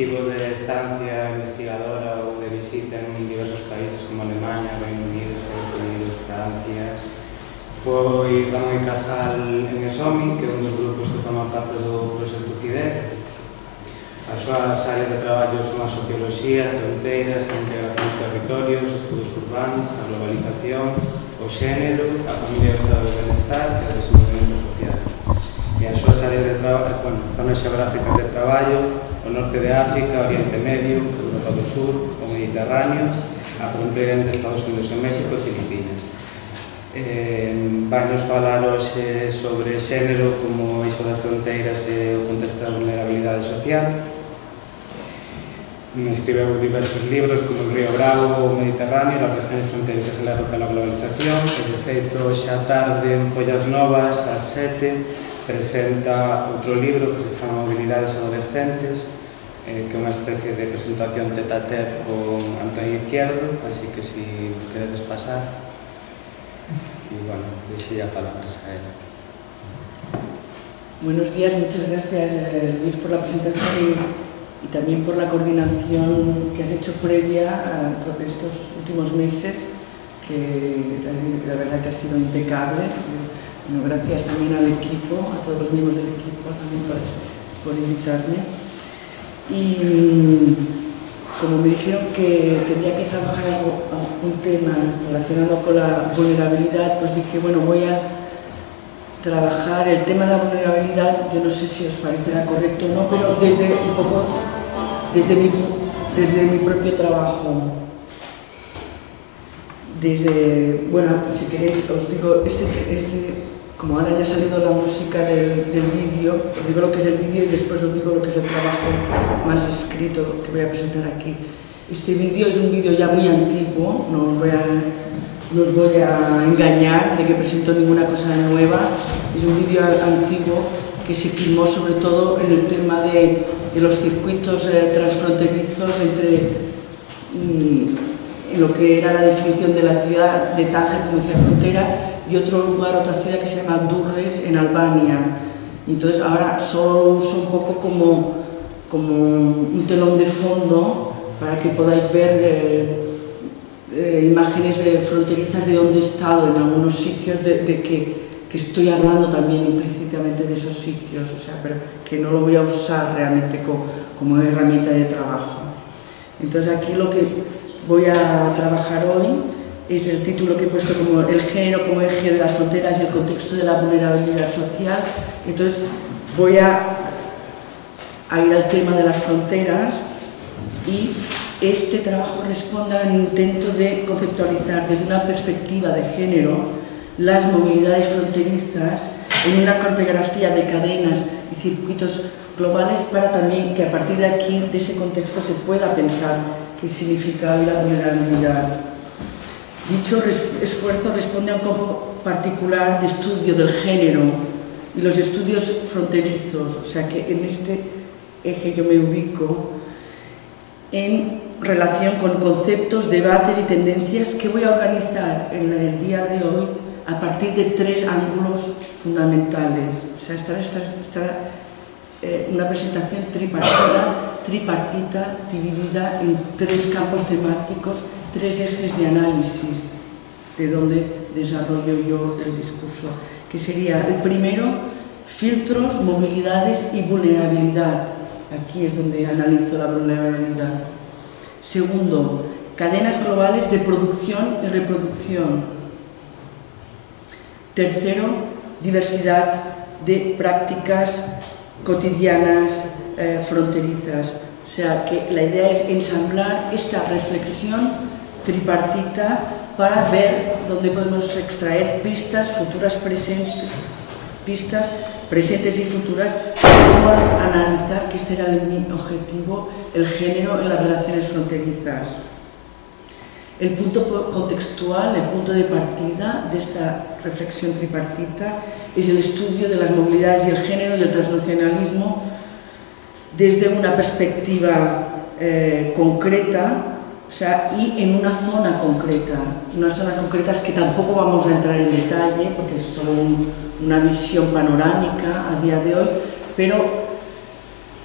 estivo de estancia investigadora ou de visita en diversos países como Alemania, Reino Unido, Estados Unidos, Francia. Foi Ramón y Cajal en ESOMI, que é un dos grupos que forman parte do proxecto CIDEC. As súas áreas de traballo son a socioloxía, fronteiras, a integración de territorios, estudos urbanos, a globalización, o xénero, a familia e o estado de benestar e o desenvolvemento social. E as súas áreas de traballo, zonas xeográficas de traballo, o norte de África, Oriente Medio, Europa do Sur, o Mediterráneo, a fronteira entre Estados Unidos e México e Filipinas. Vai nos falar hoxe sobre xénero como iso das fronteiras e o contexto da vulnerabilidade social. Escribeu diversos libros como El río Bravo, o Mediterráneo, las regiones fronterizas en la época de la globalización. De feito, xa tarde en Follas Novas, ás 7, presenta outro libro que se chama Mobilidades Adolescentes, que é unha especie de presentación tete a tete con Antonio Izquierdo, así que si vos queredes pasar. Y bueno, deixe ya palabras a él. Buenos días, muchas gracias Luis por la presentación y también por la coordinación que has hecho previa a estos últimos meses, que la verdad que ha sido impecable. Bueno, gracias también al equipo, a todos los miembros del equipo también por invitarme. Y como me dijeron que tenía que trabajar un tema relacionado con la vulnerabilidad, pues dije, bueno, voy a trabajar el tema de la vulnerabilidad. Yo no sé si os parecerá correcto o no, pero desde un poco desde mi propio trabajo. Bueno, si queréis os digo, como ahora ya ha salido la música del vídeo, os digo lo que es el vídeo y después os digo lo que es el trabajo más escrito que voy a presentar aquí. Este vídeo es un vídeo ya muy antiguo, no os voy a engañar de que presento ninguna cosa nueva. Es un vídeo antiguo que se filmó sobre todo en el tema de los circuitos transfronterizos en lo que era la definición de la ciudad de Tánger como ciudad frontera y otro lugar, otra ciudad que se llama Durres en Albania. Y entonces ahora solo lo uso un poco como un telón de fondo para que podáis ver imágenes fronterizas de donde he estado en algunos sitios, de que estoy hablando también implícitamente de esos sitios, o sea, pero que no lo voy a usar realmente como herramienta de trabajo. Entonces aquí lo que voy a trabajar hoy es el título que he puesto como el género como eje de las fronteras y el contexto de la vulnerabilidad social. Entonces voy a ir al tema de las fronteras y este trabajo responde a un intento de conceptualizar desde una perspectiva de género las movilidades fronterizas en una cartografía de cadenas y circuitos globales para también que a partir de aquí, de ese contexto, se pueda pensar qué significa hoy la vulnerabilidad. Dicho esfuerzo responde a un campo particular de estudio del género y los estudios fronterizos, o sea que en este eje yo me ubico en relación con conceptos, debates y tendencias que voy a organizar en el día de hoy a partir de 3 ángulos fundamentales. O sea, estará una presentación tripartita, dividida en 3 campos temáticos, 3 ejes de análisis de donde desarrollo yo el discurso, que sería el primero, filtros, movilidades y vulnerabilidad. Aquí es donde analizo la vulnerabilidad. Segundo, cadenas globales de producción y reproducción. Tercero, diversidad de prácticas cotidianas fronterizas. O sea que la idea es ensamblar esta reflexión tripartita para ver dónde podemos extraer pistas futuras, pistas presentes y futuras, para analizar, que este era mi objetivo, el género en las relaciones fronterizas. El punto contextual, el punto de partida de esta reflexión tripartita es el estudio de las movilidades y el género y el transnacionalismo desde una perspectiva concreta, o sea, y en una zona concreta. Unas zonas concretas que tampoco vamos a entrar en detalle porque es solo una visión panorámica a día de hoy, pero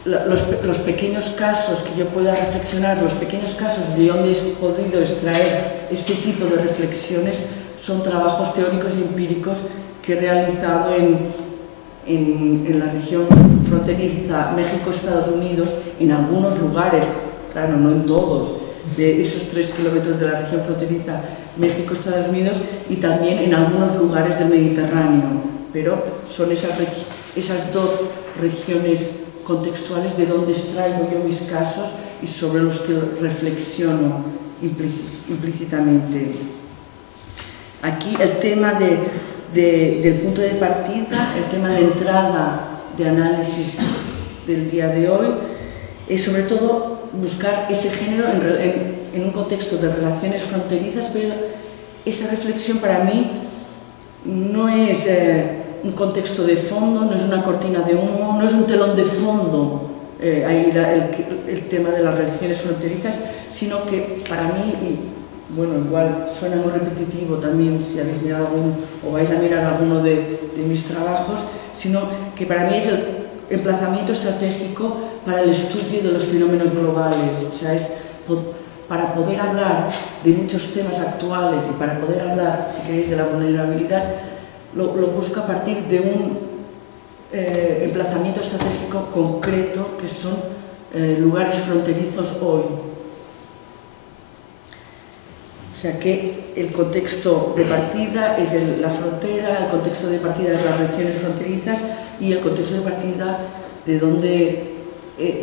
los pequeños casos que yo pueda reflexionar, los pequeños casos de donde he podido extraer este tipo de reflexiones son trabajos teóricos y empíricos que he realizado en la región fronteriza México-Estados Unidos, en algunos lugares, claro, no en todos, de esos 3 kilómetros de la región fronteriza México-Estados Unidos, y también en algunos lugares del Mediterráneo, pero son esas 2 regiones contextuales de donde extraigo yo mis casos y sobre los que reflexiono implícitamente. Aquí el tema del punto de partida, el tema de entrada de análisis del día de hoy, es sobre todo buscar ese género en un contexto de relaciones fronterizas, pero esa reflexión para mí no es un contexto de fondo, no es una cortina de humo, no es un telón de fondo ahí el tema de las relaciones fronterizas, sino que para mí, y bueno, igual suena muy repetitivo también si habéis mirado o vais a mirar alguno de mis trabajos, sino que para mí es el emplazamiento estratégico para el estudio de los fenómenos globales, o sea, es para poder hablar de muchos temas actuales y para poder hablar, si queréis, de la vulnerabilidad, lo busca a partir de un emplazamiento estratégico concreto que son lugares fronterizos hoy. O sea que el contexto de partida es la frontera, el contexto de partida es las regiones fronterizas y el contexto de partida de donde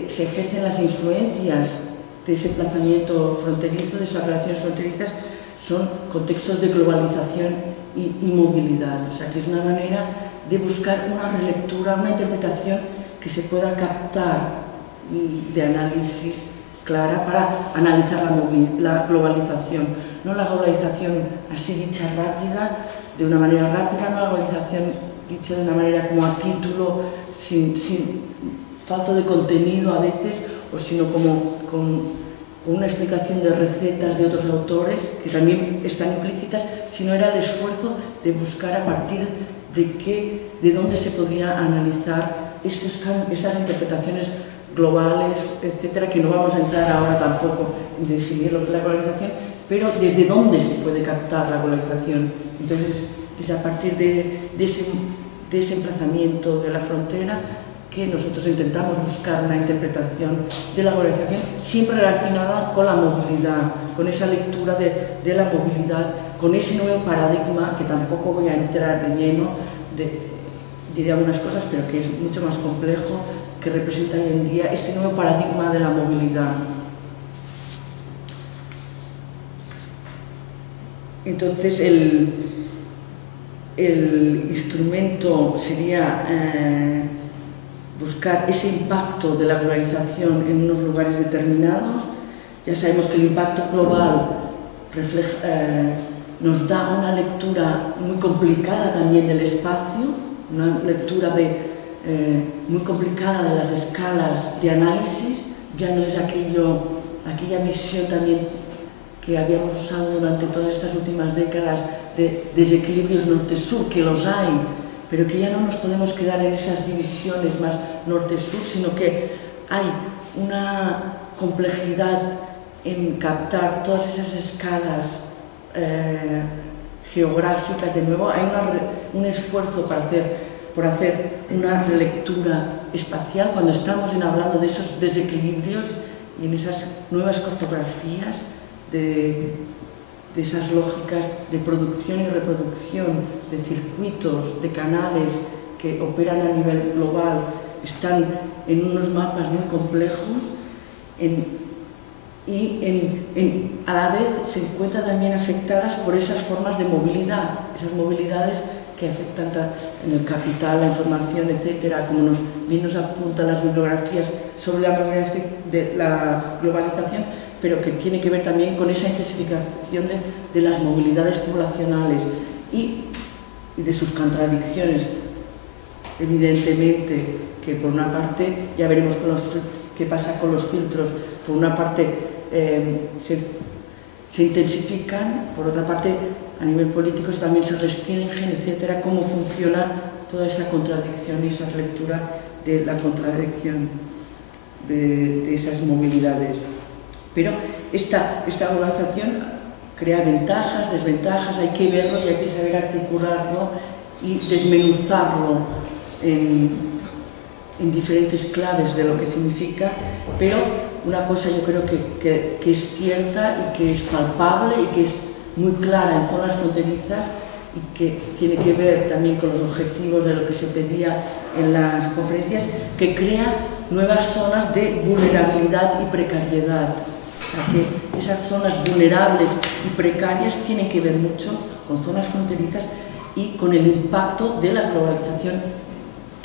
se ejercen las influencias de ese emplazamiento fronterizo, de esas relaciones fronterizas, son contextos de globalización y movilidad. O sea que es una manera de buscar una relectura, una interpretación que se pueda captar de análisis clara para analizar la globalización. No la globalización así dicha rápida, de una manera rápida, no la globalización dicha de una manera como a título, sin falta de contenido a veces, o sino como con una explicación de recetas de otros autores que también están implícitas, sino era el esfuerzo de buscar a partir de dónde se podía analizar estas interpretaciones globales, etcétera, que no vamos a entrar ahora tampoco en definir lo que es la globalización, pero desde dónde se puede captar la globalización. Entonces, es a partir de ese emplazamiento de la frontera que nosotros intentamos buscar una interpretación de la globalización siempre relacionada con la movilidad, con esa lectura de la movilidad, con ese nuevo paradigma, que tampoco voy a entrar de lleno, diré algunas cosas, pero que es mucho más complejo, que representa hoy en día este nuevo paradigma de la movilidad. Entonces, el instrumento sería buscar ese impacto de la globalización en unos lugares determinados. Ya sabemos que el impacto global nos da una lectura muy complicada también del espacio, una lectura muy complicada de las escalas de análisis. Ya no es aquella visión también que habíamos usado durante todas estas últimas décadas de desequilibrios norte-sur, que los hay, pero que ya no nos podemos quedar en esas divisiones más norte-sur, sino que hay una complejidad en captar todas esas escalas geográficas. De nuevo, hay un esfuerzo por hacer una relectura espacial cuando estamos hablando de esos desequilibrios y en esas nuevas cartografías de esas lógicas de producción y reproducción, de circuitos, de canales que operan a nivel global, están en unos mapas muy complejos a la vez se encuentran también afectadas por esas formas de movilidad, esas movilidades que afectan en el capital, la información, etcétera, como bien nos apuntan las bibliografías sobre la globalización, pero que tiene que ver también con esa intensificación de las movilidades poblacionales y de sus contradicciones. Evidentemente, que por una parte, ya veremos qué pasa con los filtros, por una parte se intensifican, por otra parte, a nivel político también se restringen, etcétera, cómo funciona toda esa contradicción y esa lectura de la contradicción de esas movilidades. Pero esta globalización crea ventajas, desventajas, hay que verlo y hay que saber articularlo y desmenuzarlo en diferentes claves de lo que significa, pero una cosa yo creo que es cierta y que es palpable y que es muy clara en zonas fronterizas y que tiene que ver también con los objetivos de lo que se pedía en las conferencias, que crea nuevas zonas de vulnerabilidad y precariedad. O sea que esas zonas vulnerables y precarias tienen que ver mucho con zonas fronterizas y con el impacto de la globalización,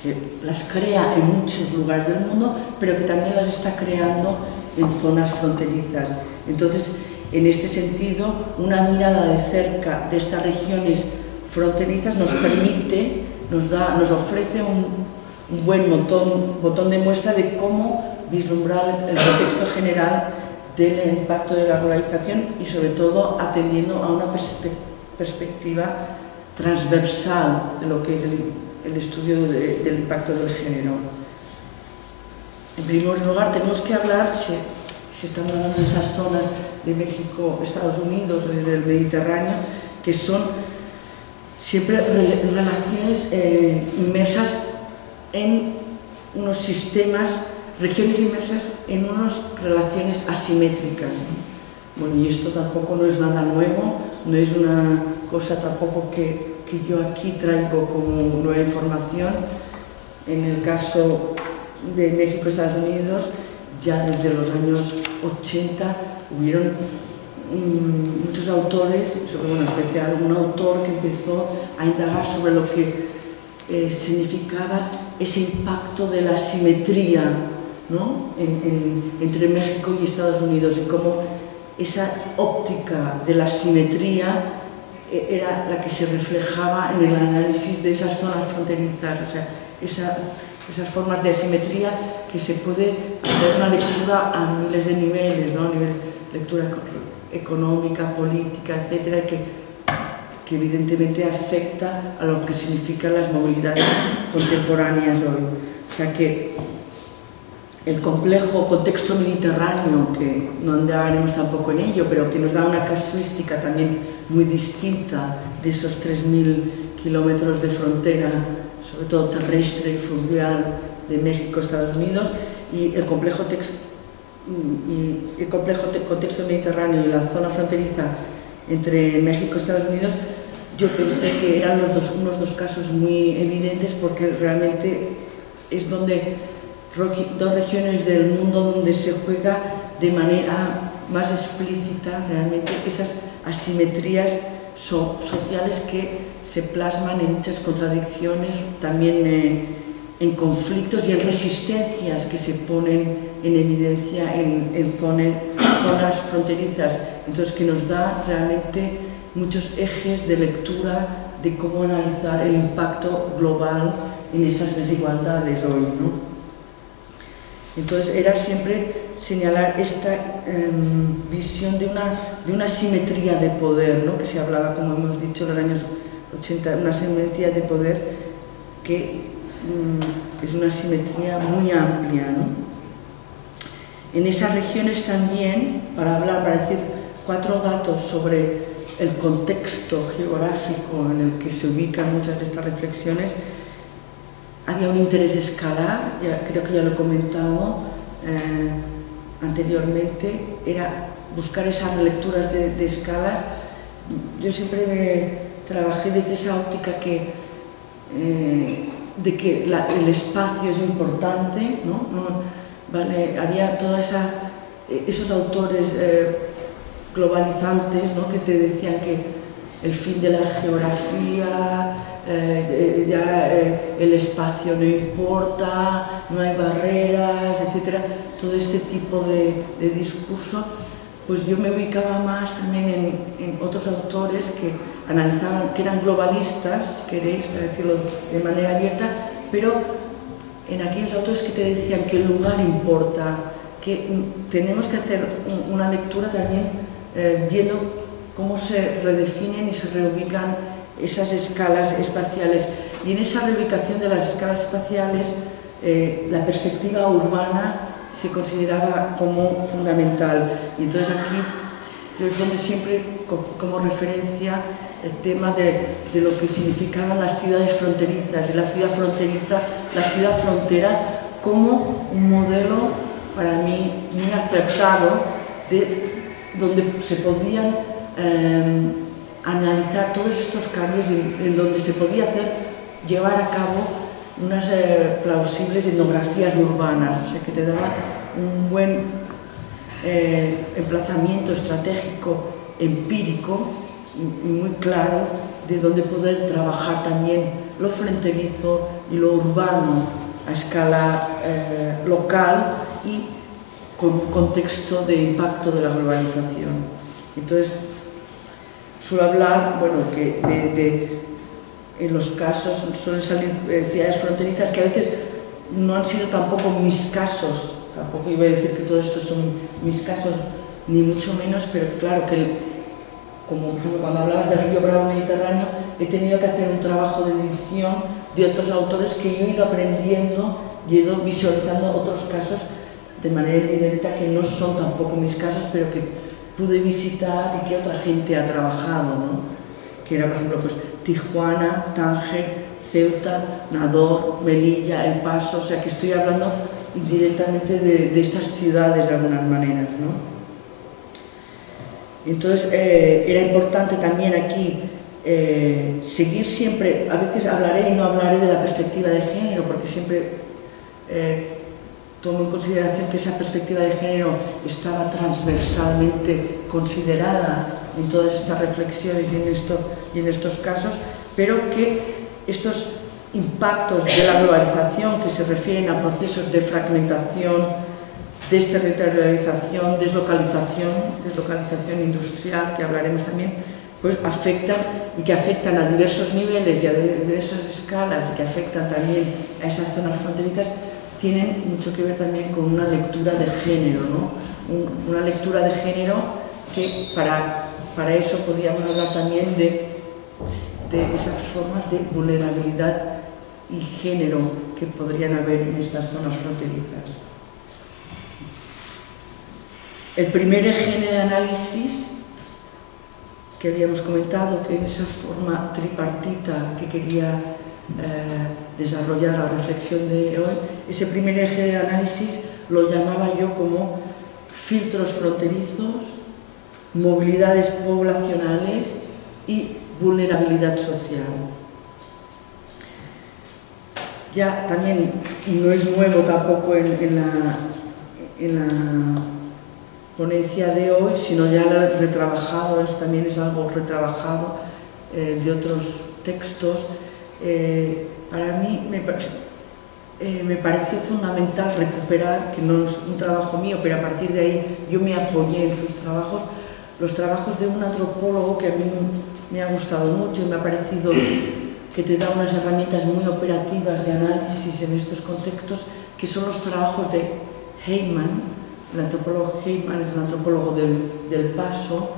que las crea en muchos lugares del mundo, pero que también las está creando en zonas fronterizas. Entonces, en este sentido, una mirada de cerca de estas regiones fronterizas nos permite, nos ofrece un buen botón de muestra de cómo vislumbrar el contexto general del impacto de la globalización y sobre todo atendiendo a una perspectiva transversal de lo que es el estudio del impacto del género. En primer lugar, tenemos que hablar, si estamos hablando de esas zonas de México, Estados Unidos, del Mediterráneo, que son siempre relaciones inmersas en unos sistemas, regiones inmersas en unas relaciones asimétricas, ¿no? Bueno, y esto tampoco no es nada nuevo, no es una cosa tampoco que yo aquí traigo como nueva información. En el caso de México, Estados Unidos, ya desde los años 80 hubieron muchos autores, en especial un autor que empezó a indagar sobre lo que significaba ese impacto de la asimetría, ¿no? entre México y Estados Unidos, y cómo esa óptica de la asimetría era la que se reflejaba en el análisis de esas zonas fronterizas, o sea, esas formas de asimetría que se puede hacer una lectura a miles de niveles, ¿no? A nivel de lectura económica, política, etcétera, que evidentemente afecta a lo que significan las movilidades contemporáneas hoy. O sea que el complejo contexto mediterráneo, que no andaremos tampoco en ello, pero que nos da una casuística también muy distinta de esos 3.000 kilómetros de frontera, sobre todo terrestre y fluvial, de México, Estados Unidos, y el complejo contexto mediterráneo y la zona fronteriza entre México y Estados Unidos, yo pensé que eran unos dos casos muy evidentes, porque realmente es donde dos regiones del mundo donde se juega de manera más explícita realmente esas asimetrías sociales que se plasman en muchas contradicciones, también en conflictos y en resistencias que se ponen en evidencia en zonas fronterizas. Entonces, que nos da realmente muchos ejes de lectura de cómo analizar el impacto global en esas desigualdades hoy, ¿no? Entonces, era siempre señalar esta visión de una simetría de poder, ¿no? Que se hablaba, como hemos dicho, en los años 80, una simetría de poder que es una simetría muy amplia, ¿no? En esas regiones también, para decir 4 datos sobre el contexto geográfico en el que se ubican muchas de estas reflexiones, había un interés escalar, creo que ya lo he comentado anteriormente, era buscar esas lecturas de escalas. Yo siempre trabajé desde esa óptica de que el espacio es importante, ¿no? Vale, había todos esos autores globalizantes, ¿no? Que te decían que el fin de la geografía, el espacio no importa, no hay barreras, etcétera, todo este tipo de discurso, pues yo me ubicaba más también en otros autores que analizaban, que eran globalistas, si queréis, para decirlo de manera abierta, pero en aquellos autores que te decían que el lugar importa, que tenemos que hacer una lectura también viendo cómo se redefinen y se reubican esas escalas espaciales. Y en esa reubicación de las escalas espaciales, la perspectiva urbana se consideraba como fundamental. Y entonces aquí es donde siempre como referencia el tema de lo que significaban las ciudades fronterizas, y la ciudad fronteriza, la ciudad frontera, como un modelo para mí muy acertado de donde se podían analizar todos estos cambios, en donde se podía llevar a cabo unas plausibles etnografías urbanas, o sea que te daba un buen emplazamiento estratégico empírico y muy claro de dónde poder trabajar también lo fronterizo y lo urbano a escala local y con un contexto de impacto de la globalización. Entonces, suelo hablar, bueno, que en los casos suelen salir ciudades fronterizas que a veces no han sido tampoco mis casos, tampoco iba a decir que todos estos son mis casos, ni mucho menos, pero claro que como cuando hablabas del Río Bravo Mediterráneo, he tenido que hacer un trabajo de edición de otros autores que yo he ido aprendiendo y he ido visualizando otros casos de manera indirecta que no son tampoco mis casos, pero que pude visitar y que otra gente ha trabajado, ¿no? Que era, por ejemplo, pues, Tijuana, Tánger, Ceuta, Nador, Melilla, El Paso, o sea que estoy hablando indirectamente de estas ciudades de algunas maneras, ¿no? Entonces era importante también aquí seguir siempre, a veces hablaré y no hablaré de la perspectiva de género, porque siempre tomo en consideración que esa perspectiva de género estaba transversalmente considerada en todas estas reflexiones y en estos casos, pero que estos impactos de la globalización que se refieren a procesos de fragmentación, desterritorialización, deslocalización industrial, que hablaremos también, pues afectan y que afectan a diversos niveles y a diversas escalas y que afectan también a esas zonas fronterizas, tienen mucho que ver también con una lectura de género, ¿no? Una lectura de género que para eso podríamos hablar también de esas formas de vulnerabilidad y género que podrían haber en estas zonas fronterizas. El primer eje de análisis que habíamos comentado, que es esa forma tripartita que quería desarrollar la reflexión de hoy, ese primer eje de análisis lo llamaba yo como filtros fronterizos, movilidades poblacionales y vulnerabilidad social. Ya también no es nuevo tampoco en la ponencia de hoy, sino ya lo he retrabajado, también es algo retrabajado de otros textos. Para mí me pareció fundamental recuperar, que no es un trabajo mío, pero a partir de ahí yo me apoyé en sus trabajos, los trabajos de un antropólogo que a mí me ha gustado mucho y me ha parecido que te da unas herramientas muy operativas de análisis en estos contextos, que son los trabajos de Heyman. El antropólogo Heyman es un antropólogo del Paso,